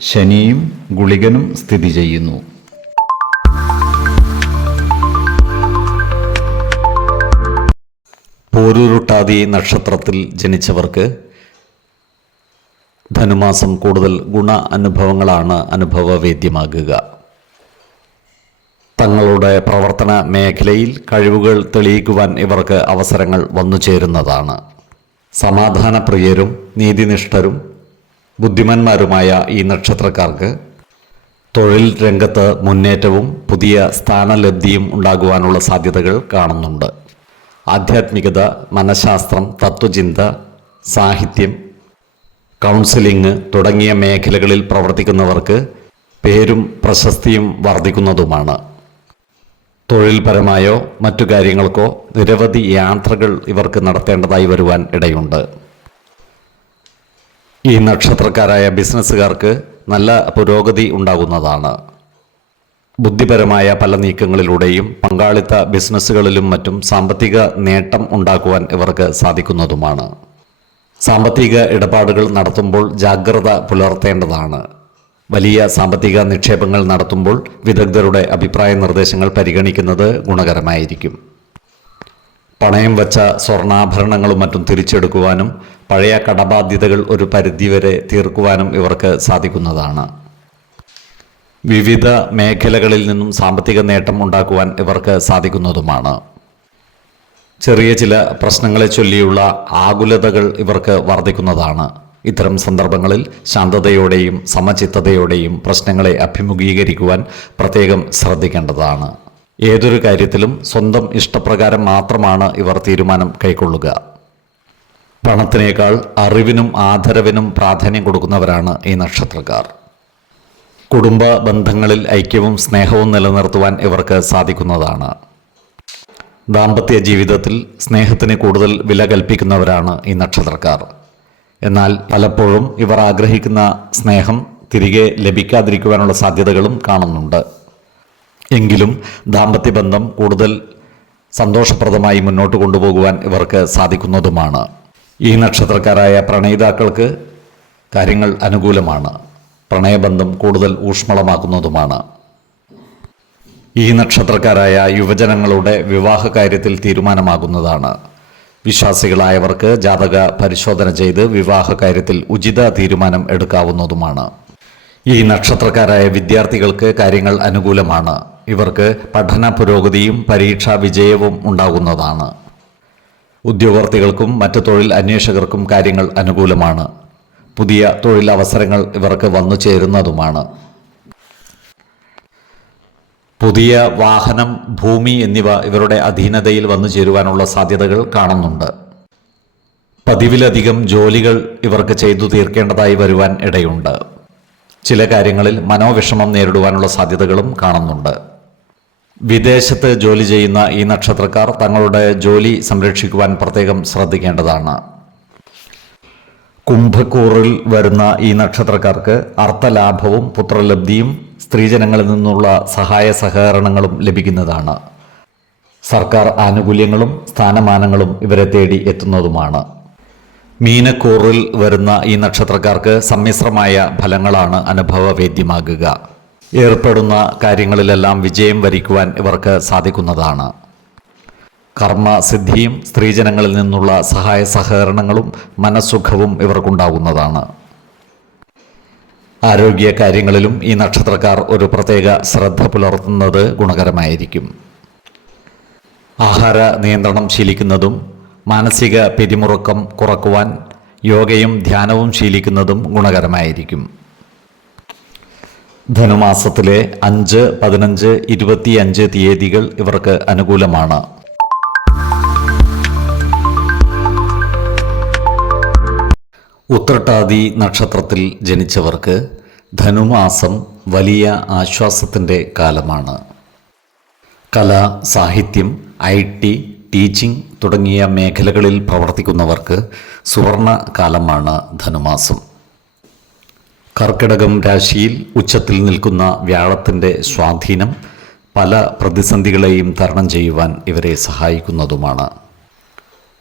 ശനിയും ഗുളികനും സ്ഥിതി ചെയ്യുന്നു. പോരൂരുട്ടാതി നക്ഷത്രത്തിൽ ജനിച്ചവർക്ക് ധനുമാസം കൂടുതൽ ഗുണ അനുഭവങ്ങളാണ് അനുഭവവേദ്യമാകുക. തങ്ങളുടെ പ്രവർത്തന മേഖലയിൽ കഴിവുകൾ തെളിയിക്കുവാൻ ഇവർക്ക് അവസരങ്ങൾ വന്നു ചേരുന്നതാണ് സമാധാനപ്രിയരും നീതിനിഷ്ഠരും ബുദ്ധിമാന്മാരുമായ ഈ നക്ഷത്രക്കാർക്ക് തൊഴിൽ രംഗത്ത് മുന്നേറ്റവും പുതിയ സ്ഥാനലബ്ധിയും ഉണ്ടാകുവാനുള്ള സാധ്യതകൾ കാണുന്നുണ്ട്. ആധ്യാത്മികത മനഃശാസ്ത്രം തത്വചിന്ത സാഹിത്യം കൗൺസിലിംഗ് തുടങ്ങിയ മേഖലകളിൽ പ്രവർത്തിക്കുന്നവർക്ക് പേരും പ്രശസ്തിയും വർദ്ധിക്കുന്നതുമാണ്. തൊഴിൽപരമായോ മറ്റു കാര്യങ്ങൾക്കോ നിരവധി യാത്രകൾ ഇവർക്ക് നടത്തേണ്ടതായി വരുവാൻ ഇടയുണ്ട്. ഈ നക്ഷത്രക്കാരായ ബിസിനസ്സുകാർക്ക് നല്ല പുരോഗതി ഉണ്ടാകുന്നതാണ്. ബുദ്ധിപരമായ പല നീക്കങ്ങളിലൂടെയും പങ്കാളിത്ത ബിസിനസ്സുകളിലും മറ്റും സാമ്പത്തിക നേട്ടം ഉണ്ടാക്കുവാൻ ഇവർക്ക് സാധിക്കുന്നതുമാണ്. സാമ്പത്തിക ഇടപാടുകൾ നടത്തുമ്പോൾ ജാഗ്രത പുലർത്തേണ്ടതാണ്. വലിയ സാമ്പത്തിക നിക്ഷേപങ്ങൾ നടത്തുമ്പോൾ വിദഗ്ധരുടെ അഭിപ്രായ നിർദ്ദേശങ്ങൾ പരിഗണിക്കുന്നത് ഗുണകരമായിരിക്കും. പണയം വച്ച സ്വർണാഭരണങ്ങളും മറ്റും തിരിച്ചെടുക്കുവാനും പഴയ കടബാധ്യതകൾ ഒരു പരിധിവരെ തീർക്കുവാനും ഇവർക്ക് സാധിക്കുന്നതാണ്. വിവിധ മേഖലകളിൽ നിന്നും സാമ്പത്തിക നേട്ടം ഉണ്ടാക്കുവാൻ ഇവർക്ക് സാധിക്കുന്നതുമാണ്. ചെറിയ ചില പ്രശ്നങ്ങളെ ചൊല്ലിയുള്ള ആകുലതകൾ ഇവർക്ക് വർദ്ധിക്കുന്നതാണ്. ഇത്തരം സന്ദർഭങ്ങളിൽ ശാന്തതയോടെയും സമചിത്തതയോടെയും പ്രശ്നങ്ങളെ അഭിമുഖീകരിക്കുവാൻ പ്രത്യേകം ശ്രദ്ധിക്കേണ്ടതാണ്. ഏതൊരു കാര്യത്തിലും സ്വന്തം ഇഷ്ടപ്രകാരം മാത്രമാണ് ഇവർ തീരുമാനം കൈക്കൊള്ളുക. പണത്തിനേക്കാൾ അറിവിനും ആദരവിനും പ്രാധാന്യം കൊടുക്കുന്നവരാണ് ഈ നക്ഷത്രക്കാർ. കുടുംബ ബന്ധങ്ങളിൽ ഐക്യവും സ്നേഹവും നിലനിർത്തുവാൻ ഇവർക്ക് സാധിക്കുന്നതാണ്. ദാമ്പത്യ ജീവിതത്തിൽ സ്നേഹത്തിന് കൂടുതൽ വില കൽപ്പിക്കുന്നവരാണ് ഈ നക്ഷത്രക്കാർ. എന്നാൽ പലപ്പോഴും ഇവർ ആഗ്രഹിക്കുന്ന സ്നേഹം തിരികെ ലഭിക്കാതിരിക്കുവാനുള്ള സാധ്യതകളും കാണുന്നുണ്ട്. എങ്കിലും ദാമ്പത്യ ബന്ധം കൂടുതൽ സന്തോഷപ്രദമായി മുന്നോട്ട് കൊണ്ടുപോകുവാൻ ഇവർക്ക് സാധിക്കുന്നതുമാണ്. ഈ നക്ഷത്രക്കാരായ പ്രണയിതാക്കൾക്ക് കാര്യങ്ങൾ അനുകൂലമാണ്. പ്രണയബന്ധം കൂടുതൽ ഊഷ്മളമാക്കുന്നതുമാണ് ഈ നക്ഷത്രക്കാരായ യുവജനങ്ങളുടെ വിവാഹ കാര്യത്തിൽ തീരുമാനമാകുന്നതാണ്. വിശ്വാസികളായവർക്ക് ജാതക പരിശോധന ചെയ്ത് വിവാഹ കാര്യത്തിൽ ഉചിത തീരുമാനം എടുക്കാവുന്നതുമാണ്. ഈ നക്ഷത്രക്കാരായ വിദ്യാർത്ഥികൾക്ക് കാര്യങ്ങൾ അനുകൂലമാണ്. ഇവർക്ക് പഠന പുരോഗതിയും പരീക്ഷാ വിജയവും ഉണ്ടാകുന്നതാണ്. ഉദ്യോഗാർത്ഥികൾക്കും മറ്റ് തൊഴിൽ അന്വേഷകർക്കും കാര്യങ്ങൾ അനുകൂലമാണ്. പുതിയ തൊഴിലവസരങ്ങൾ ഇവർക്ക് വന്നു ചേരുന്നതുമാണ്. പുതിയ വാഹനം ഭൂമി എന്നിവ ഇവരുടെ അധീനതയിൽ വന്നു ചേരുവാനുള്ള സാധ്യതകൾ കാണുന്നുണ്ട്. പതിവിലധികം ജോലികൾ ഇവർക്ക് ചെയ്തു തീർക്കേണ്ടതായി വരുവാൻ ഇടയുണ്ട്. ചില കാര്യങ്ങളിൽ മനോവിഷമം നേരിടുവാനുള്ള സാധ്യതകളും കാണുന്നുണ്ട്. വിദേശത്ത് ജോലി ചെയ്യുന്ന ഈ നക്ഷത്രക്കാർ തങ്ങളുടെ ജോലി സംരക്ഷിക്കുവാൻ പ്രത്യേകം ശ്രദ്ധിക്കേണ്ടതാണ്. കുംഭക്കൂറിൽ വരുന്ന ഈ നക്ഷത്രക്കാർക്ക് അർത്ഥലാഭവും പുത്രലബ്ധിയും സ്ത്രീജനങ്ങളിൽ നിന്നുള്ള സഹായ സഹകരണങ്ങളും ലഭിക്കുന്നതാണ്. സർക്കാർ ആനുകൂല്യങ്ങളും സ്ഥാനമാനങ്ങളും ഇവരെ തേടി എത്തുന്നതുമാണ്. മീനക്കൂറിൽ വരുന്ന ഈ നക്ഷത്രക്കാർക്ക് സമ്മിശ്രമായ ഫലങ്ങളാണ് അനുഭവവേദ്യമാകുക. ഏർപ്പെടുന്ന കാര്യങ്ങളിലെല്ലാം വിജയം വരിക്കുവാൻ ഇവർക്ക് സാധിക്കുന്നതാണ്. കർമ്മസിദ്ധിയും സ്ത്രീജനങ്ങളിൽ നിന്നുള്ള സഹായ സഹകരണങ്ങളും മനസ്സുഖവും ഇവർക്കുണ്ടാകുന്നതാണ്. ആരോഗ്യ കാര്യങ്ങളിലും ഈ നക്ഷത്രക്കാർ ഒരു പ്രത്യേക ശ്രദ്ധ പുലർത്തുന്നത് ഗുണകരമായിരിക്കും. ആഹാര നിയന്ത്രണം ശീലിക്കുന്നതും മാനസിക പിരിമുറുക്കം കുറക്കുവാൻ യോഗയും ധ്യാനവും ശീലിക്കുന്നതും ഗുണകരമായിരിക്കും. ധനുമാസത്തിലെ അഞ്ച് പതിനഞ്ച് ഇരുപത്തിയഞ്ച് തീയതികൾ ഇവർക്ക് അനുകൂലമാണ്. ഉത്രട്ടാതി നക്ഷത്രത്തിൽ ജനിച്ചവർക്ക് ധനുമാസം വലിയ ആശ്വാസത്തിന്റെ കാലമാണ്. കല സാഹിത്യം ഐ ടി ടീച്ചിങ് തുടങ്ങിയ മേഖലകളിൽ പ്രവർത്തിക്കുന്നവർക്ക് സുവർണ കാലമാണ് ധനുമാസം. കർക്കിടകം രാശിയിൽ ഉച്ചത്തിൽ നിൽക്കുന്ന വ്യാഴത്തിന്റെ സ്വാധീനം പല പ്രതിസന്ധികളെയും തരണം ചെയ്യുവാൻ ഇവരെ സഹായിക്കുന്നതുമാണ്.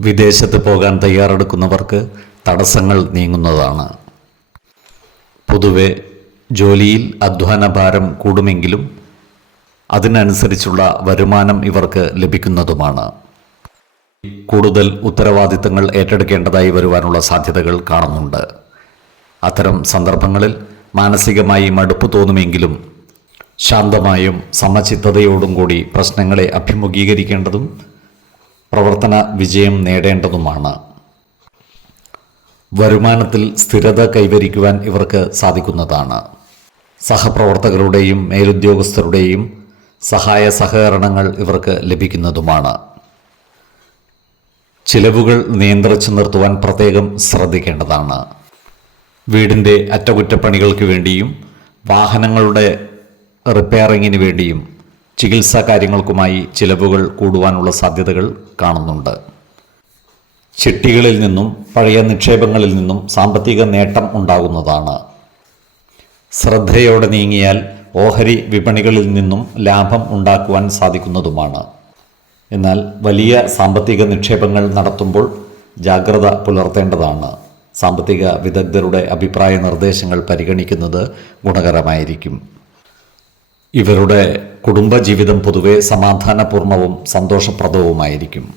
വിദേശത്ത് പോകാൻ തയ്യാറെടുക്കുന്നവർക്ക് തടസ്സങ്ങൾ നീങ്ങുന്നതാണ്. പൊതുവെ ജോലിയിൽ അധ്വാനഭാരം കൂടുമെങ്കിലും അതിനനുസരിച്ചുള്ള വരുമാനം ഇവർക്ക് ലഭിക്കുന്നതുമാണ്. കൂടുതൽ ഉത്തരവാദിത്തങ്ങൾ ഏറ്റെടുക്കേണ്ടതായി വരുവാനുള്ള സാധ്യതകൾ കാണുന്നുണ്ട്. അത്തരം സന്ദർഭങ്ങളിൽ മാനസികമായി മടുപ്പ് തോന്നുമെങ്കിലും ശാന്തമായും സമചിത്തതയോടും കൂടി പ്രശ്നങ്ങളെ അഭിമുഖീകരിക്കേണ്ടതും പ്രവർത്തന വിജയം നേടേണ്ടതുമാണ്. വരുമാനത്തിൽ സ്ഥിരത കൈവരിക്കുവാൻ ഇവർക്ക് സാധിക്കുന്നതാണ്. സഹപ്രവർത്തകരുടെയും മേലുദ്യോഗസ്ഥരുടെയും സഹായ സഹകരണങ്ങൾ ഇവർക്ക് ലഭിക്കുന്നതുമാണ്. ചിലവുകൾ നിയന്ത്രിച്ചു നിർത്തുവാൻ പ്രത്യേകം ശ്രദ്ധിക്കേണ്ടതാണ്. വീടിന്റെ അറ്റകുറ്റപ്പണികൾക്ക് വേണ്ടിയും വാഹനങ്ങളുടെ റിപ്പയറിങ്ങിന് വേണ്ടിയും ചികിത്സാ കാര്യങ്ങൾക്കുമായി ചിലവുകൾ കൂടുവാനുള്ള സാധ്യതകൾ കാണുന്നുണ്ട്. ചിട്ടികളിൽ നിന്നും പഴയ നിക്ഷേപങ്ങളിൽ നിന്നും സാമ്പത്തിക നേട്ടം ഉണ്ടാകുന്നതാണ്. ശ്രദ്ധയോടെ നീങ്ങിയാൽ ഓഹരി വിപണികളിൽ നിന്നും ലാഭം ഉണ്ടാക്കുവാൻ സാധിക്കുന്നതുമാണ്. എന്നാൽ വലിയ സാമ്പത്തിക നിക്ഷേപങ്ങൾ നടത്തുമ്പോൾ ജാഗ്രത പുലർത്തേണ്ടതാണ്. സാമ്പത്തിക വിദഗ്ധരുടെ അഭിപ്രായ നിർദ്ദേശങ്ങൾ പരിഗണിക്കുന്നത് ഗുണകരമായിരിക്കും. ഇവരുടെ കുടുംബജീവിതം പൊതുവെ സമാധാനപൂർണവും സന്തോഷപ്രദവുമായിരിക്കും.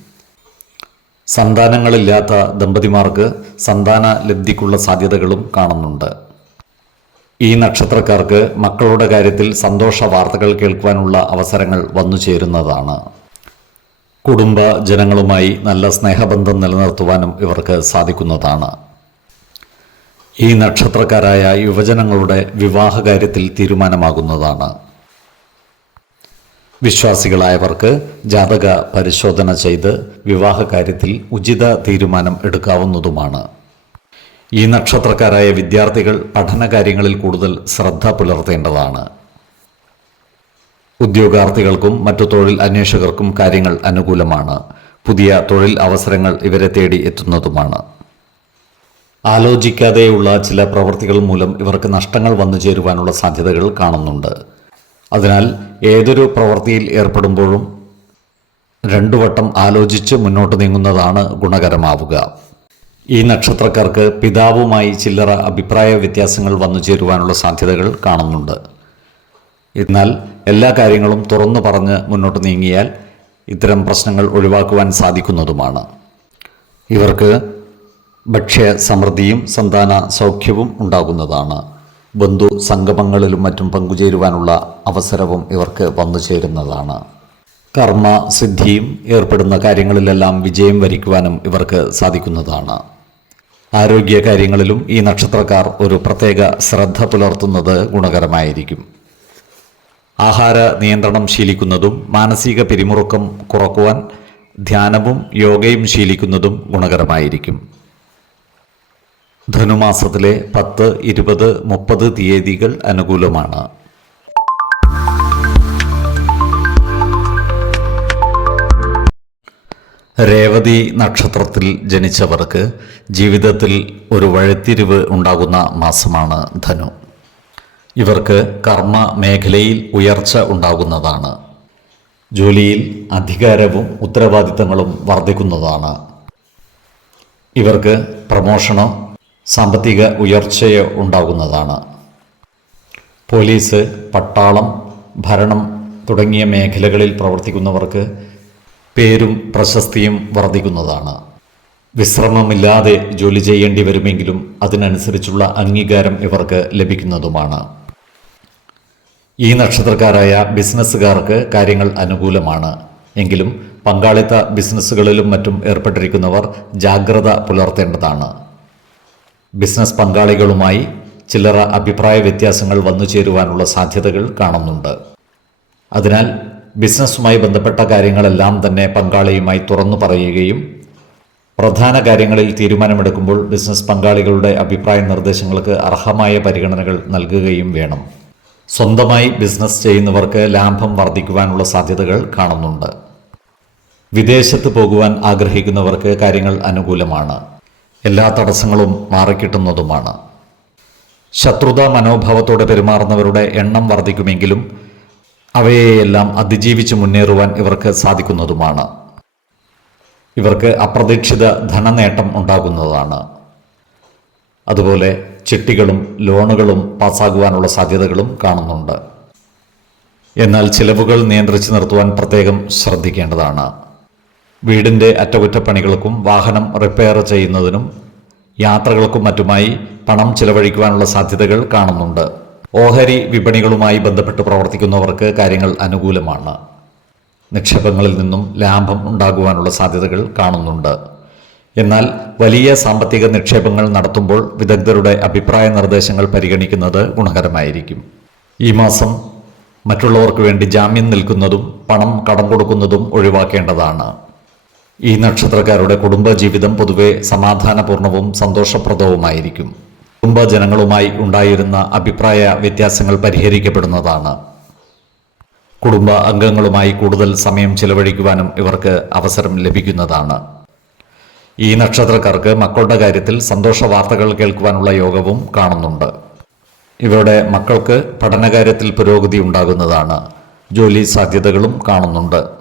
സന്താനങ്ങളില്ലാത്ത ദമ്പതിമാർക്ക് സന്താന ലബ്ധിക്കുള്ള സാധ്യതകളും കാണുന്നുണ്ട്. ഈ നക്ഷത്രക്കാർക്ക് മക്കളുടെ കാര്യത്തിൽ സന്തോഷ വാർത്തകൾ കേൾക്കുവാനുള്ള അവസരങ്ങൾ വന്നു ചേരുന്നതാണ്. കുടുംബ ജനങ്ങളുമായി നല്ല സ്നേഹബന്ധം നിലനിർത്തുവാനും ഇവർക്ക് സാധിക്കുന്നതാണ്. ഈ നക്ഷത്രക്കാരായ യുവജനങ്ങളുടെ വിവാഹകാര്യത്തിൽ തീരുമാനമാകുന്നതാണ്. വിശ്വാസികളായവർക്ക് ജാതക പരിശോധന ചെയ്ത് വിവാഹകാര്യത്തിൽ ഉചിത തീരുമാനം എടുക്കാവുന്നതുമാണ്. ഈ നക്ഷത്രക്കാരായ വിദ്യാർത്ഥികൾ പഠനകാര്യങ്ങളിൽ കൂടുതൽ ശ്രദ്ധ പുലർത്തേണ്ടതാണ്. ഉദ്യോഗാർത്ഥികൾക്കും മറ്റു തൊഴിൽ അന്വേഷകർക്കും കാര്യങ്ങൾ അനുകൂലമാണ്. പുതിയ തൊഴിൽ അവസരങ്ങൾ ഇവരെ തേടി എത്തുന്നതുമാണ്. ആലോചിക്കാതെയുള്ള ചില പ്രവൃത്തികൾ മൂലം ഇവർക്ക് നഷ്ടങ്ങൾ വന്നു ചേരുവാനുള്ള സാധ്യതകൾ കാണുന്നുണ്ട്. അതിനാൽ ഏതൊരു പ്രവൃത്തിയിൽ ഏർപ്പെടുമ്പോഴും രണ്ടു വട്ടം ആലോചിച്ച് മുന്നോട്ട് നീങ്ങുന്നതാണ് ഗുണകരമാവുക. ഈ നക്ഷത്രക്കാർക്ക് പിതാവുമായി ചില്ലറ അഭിപ്രായ വ്യത്യാസങ്ങൾ വന്നു ചേരുവാനുള്ള സാധ്യതകൾ കാണുന്നുണ്ട്. എന്നാൽ എല്ലാ കാര്യങ്ങളും തുറന്നു പറഞ്ഞ് മുന്നോട്ട് നീങ്ങിയാൽ ഇത്തരം പ്രശ്നങ്ങൾ ഒഴിവാക്കുവാൻ സാധിക്കുന്നതുമാണ്. ഇവർക്ക് ഭക്ഷ്യ സമൃദ്ധിയും സന്താന സൗഖ്യവും ഉണ്ടാകുന്നതാണ്. ബന്ധു സംഗമങ്ങളിലും മറ്റും പങ്കുചേരുവാനുള്ള അവസരവും ഇവർക്ക് വന്നു ചേരുന്നതാണ്. കർമ്മ സിദ്ധിയും ഏർപ്പെടുന്ന കാര്യങ്ങളിലെല്ലാം വിജയം വരിക്കുവാനും ഇവർക്ക് സാധിക്കുന്നതാണ്. ആരോഗ്യ കാര്യങ്ങളിലും ഈ നക്ഷത്രക്കാർ ഒരു പ്രത്യേക ശ്രദ്ധ പുലർത്തുന്നത് ഗുണകരമായിരിക്കും. ആഹാര നിയന്ത്രണം ശീലിക്കുന്നതും മാനസിക പിരിമുറുക്കം കുറക്കുവാൻ ധ്യാനവും യോഗയും ശീലിക്കുന്നതും ഗുണകരമായിരിക്കും. ധനുമാസത്തിലെ പത്ത് ഇരുപത് മുപ്പത് തീയതികൾ അനുകൂലമാണ്. രേവതി നക്ഷത്രത്തിൽ ജനിച്ചവർക്ക് ജീവിതത്തിൽ ഒരു വഴിത്തിരിവ് ഉണ്ടാകുന്ന മാസമാണ് ധനു. ഇവർക്ക് കർമ്മ മേഖലയിൽ ഉയർച്ച ഉണ്ടാകുന്നതാണ്. ജോലിയിൽ അധികാരവും ഉത്തരവാദിത്തങ്ങളും വർദ്ധിക്കുന്നതാണ്. ഇവർക്ക് പ്രമോഷനോ സാമ്പത്തിക ഉയർച്ചയോ ഉണ്ടാകുന്നതാണ്. പോലീസ് പട്ടാളം ഭരണം തുടങ്ങിയ മേഖലകളിൽ പ്രവർത്തിക്കുന്നവർക്ക് പേരും പ്രശസ്തിയും വർദ്ധിക്കുന്നതാണ്. വിശ്രമമില്ലാതെ ജോലി ചെയ്യേണ്ടി വരുമെങ്കിലും അതിനനുസരിച്ചുള്ള അംഗീകാരം ഇവർക്ക് ലഭിക്കുന്നതുമാണ്. ഈ നക്ഷത്രക്കാരായ ബിസിനസ്സുകാർക്ക് കാര്യങ്ങൾ അനുകൂലമാണ്. എങ്കിലും പങ്കാളിത്ത ബിസിനസ്സുകളിലും മറ്റും ഏർപ്പെട്ടിരിക്കുന്നവർ ജാഗ്രത പുലർത്തേണ്ടതാണ്. ബിസിനസ് പങ്കാളികളുമായി ചില്ലറ അഭിപ്രായ വ്യത്യാസങ്ങൾ വന്നു ചേരുവാനുള്ള സാധ്യതകൾ കാണുന്നുണ്ട്. അതിനാൽ ബിസിനസ്സുമായി ബന്ധപ്പെട്ട കാര്യങ്ങളെല്ലാം തന്നെ പങ്കാളിയുമായി തുറന്നു പറയുകയും പ്രധാന കാര്യങ്ങളിൽ തീരുമാനമെടുക്കുമ്പോൾ ബിസിനസ് പങ്കാളികളുടെ അഭിപ്രായ നിർദ്ദേശങ്ങൾക്ക് അർഹമായ പരിഗണനകൾ നൽകുകയും വേണം. സ്വന്തമായി ബിസിനസ് ചെയ്യുന്നവർക്ക് ലാഭം വർദ്ധിക്കുവാനുള്ള സാധ്യതകൾ കാണുന്നുണ്ട്. വിദേശത്ത് പോകുവാൻ ആഗ്രഹിക്കുന്നവർക്ക് കാര്യങ്ങൾ അനുകൂലമാണ്. എല്ലാ തടസ്സങ്ങളും മാറിക്കിട്ടുന്നതുമാണ്. ശത്രുത മനോഭാവത്തോടെ പെരുമാറുന്നവരുടെ എണ്ണം വർദ്ധിക്കുമെങ്കിലും അവയെയെല്ലാം അതിജീവിച്ച് മുന്നേറുവാൻ ഇവർക്ക് സാധിക്കുന്നതുമാണ്. ഇവർക്ക് അപ്രതീക്ഷിത ധനനേട്ടം ഉണ്ടാകുന്നതാണ്. അതുപോലെ ചിട്ടികളും ലോണുകളും പാസ്സാകുവാനുള്ള സാധ്യതകളും കാണുന്നുണ്ട്. എന്നാൽ ചിലവുകൾ നിയന്ത്രിച്ച് നിർത്തുവാൻ പ്രത്യേകം ശ്രദ്ധിക്കേണ്ടതാണ്. വീടിന്റെ അറ്റകുറ്റപ്പണികൾക്കും വാഹനം റിപ്പയർ ചെയ്യുന്നതിനും യാത്രകൾക്കും മറ്റുമായി പണം ചിലവഴിക്കുവാനുള്ള സാധ്യതകൾ കാണുന്നുണ്ട്. ഓഹരി വിപണികളുമായി ബന്ധപ്പെട്ട് പ്രവർത്തിക്കുന്നവർക്ക് കാര്യങ്ങൾ അനുകൂലമാണ്. നിക്ഷേപങ്ങളിൽ നിന്നും ലാഭം ഉണ്ടാകുവാനുള്ള സാധ്യതകൾ കാണുന്നുണ്ട്. എന്നാൽ വലിയ സാമ്പത്തിക നിക്ഷേപങ്ങൾ നടത്തുമ്പോൾ വിദഗ്ധരുടെ അഭിപ്രായ നിർദ്ദേശങ്ങൾ പരിഗണിക്കുന്നത് ഗുണകരമായിരിക്കും. ഈ മാസം മറ്റുള്ളവർക്ക് വേണ്ടി ജാമ്യം നിൽക്കുന്നതും പണം കടം കൊടുക്കുന്നതും ഒഴിവാക്കേണ്ടതാണ്. ഈ നക്ഷത്രക്കാരുടെ കുടുംബജീവിതം പൊതുവെ സമാധാനപൂർണവും സന്തോഷപ്രദവുമായിരിക്കും. കുടുംബജനങ്ങളുമായി ഉണ്ടായിരുന്ന അഭിപ്രായ വ്യത്യാസങ്ങൾ പരിഹരിക്കപ്പെടുന്നതാണ്. കുടുംബ അംഗങ്ങളുമായി കൂടുതൽ സമയം ചിലവഴിക്കുവാനും ഇവർക്ക് അവസരം ലഭിക്കുന്നതാണ്. ഈ നക്ഷത്രക്കാർക്ക് മക്കളുടെ കാര്യത്തിൽ സന്തോഷ വാർത്തകൾ കേൾക്കുവാനുള്ള യോഗവും കാണുന്നുണ്ട്. ഇവരുടെ മക്കൾക്ക് പഠനകാര്യത്തിൽ പുരോഗതി ഉണ്ടാകുന്നതാണ്. ജോലി സാധ്യതകളും കാണുന്നുണ്ട്.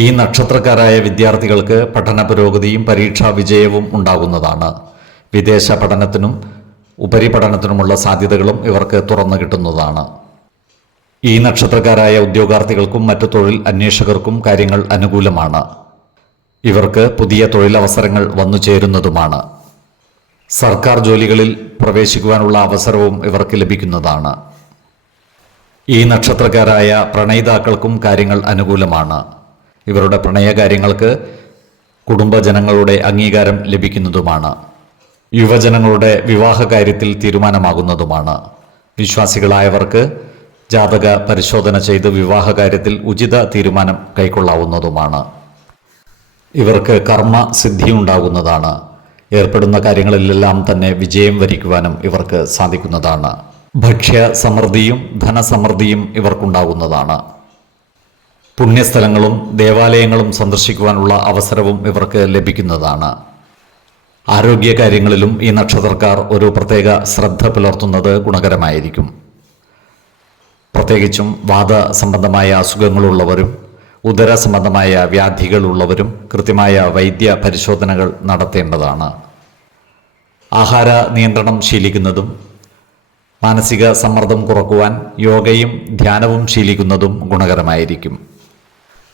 ഈ നക്ഷത്രക്കാരായ വിദ്യാർത്ഥികൾക്ക് പഠന പുരോഗതിയും പരീക്ഷാ വിജയവും ഉണ്ടാകുന്നതാണ്. വിദേശ പഠനത്തിനും ഉപരിപഠനത്തിനുമുള്ള സാധ്യതകളും ഇവർക്ക് തുറന്നു കിട്ടുന്നതാണ്. ഈ നക്ഷത്രക്കാരായ ഉദ്യോഗാർത്ഥികൾക്കും മറ്റു തൊഴിൽ അന്വേഷകർക്കും കാര്യങ്ങൾ അനുകൂലമാണ്. ഇവർക്ക് പുതിയ തൊഴിലവസരങ്ങൾ വന്നു ചേരുന്നതുമാണ്. സർക്കാർ ജോലികളിൽ പ്രവേശിക്കുവാനുള്ള അവസരവും ഇവർക്ക് ലഭിക്കുന്നതാണ്. ഈ നക്ഷത്രക്കാരായ പ്രണയിതാക്കൾക്കും കാര്യങ്ങൾ അനുകൂലമാണ്. ഇവരുടെ പ്രണയകാര്യങ്ങൾക്ക് കുടുംബജനങ്ങളുടെ അംഗീകാരം ലഭിക്കുന്നതുമാണ്. യുവജനങ്ങളുടെ വിവാഹ കാര്യത്തിൽ തീരുമാനമാകുന്നതുമാണ്. വിശ്വാസികളായവർക്ക് ജാതക പരിശോധന ചെയ്ത് വിവാഹ കാര്യത്തിൽ ഉചിത തീരുമാനം കൈക്കൊള്ളാവുന്നതുമാണ്. ഇവർക്ക് കർമ്മ സിദ്ധി ഉണ്ടാകുന്നതാണ് ഏർപ്പെടുന്ന കാര്യങ്ങളിലെല്ലാം തന്നെ വിജയം വരിക്കുവാനും ഇവർക്ക് സാധിക്കുന്നതാണ്. ഭക്ഷ്യ സമൃദ്ധിയും ധനസമൃദ്ധിയും ഇവർക്കുണ്ടാകുന്നതാണ്. പുണ്യസ്ഥലങ്ങളും ദേവാലയങ്ങളും സന്ദർശിക്കുവാനുള്ള അവസരവും ഇവർക്ക് ലഭിക്കുന്നതാണ്. ആരോഗ്യകാര്യങ്ങളിലും ഈ നക്ഷത്രക്കാർ ഒരു പ്രത്യേക ശ്രദ്ധ പുലർത്തുന്നത് ഗുണകരമായിരിക്കും. പ്രത്യേകിച്ചും വാദ സംബന്ധമായ അസുഖങ്ങളുള്ളവരും ഉദര സംബന്ധമായ വ്യാധികളുള്ളവരും കൃത്യമായ വൈദ്യ പരിശോധനകൾ നടത്തേണ്ടതാണ്. ആഹാര നിയന്ത്രണം ശീലിക്കുന്നതും മാനസിക സമ്മർദ്ദം കുറക്കുവാൻ യോഗയും ധ്യാനവും ശീലിക്കുന്നതും ഗുണകരമായിരിക്കും.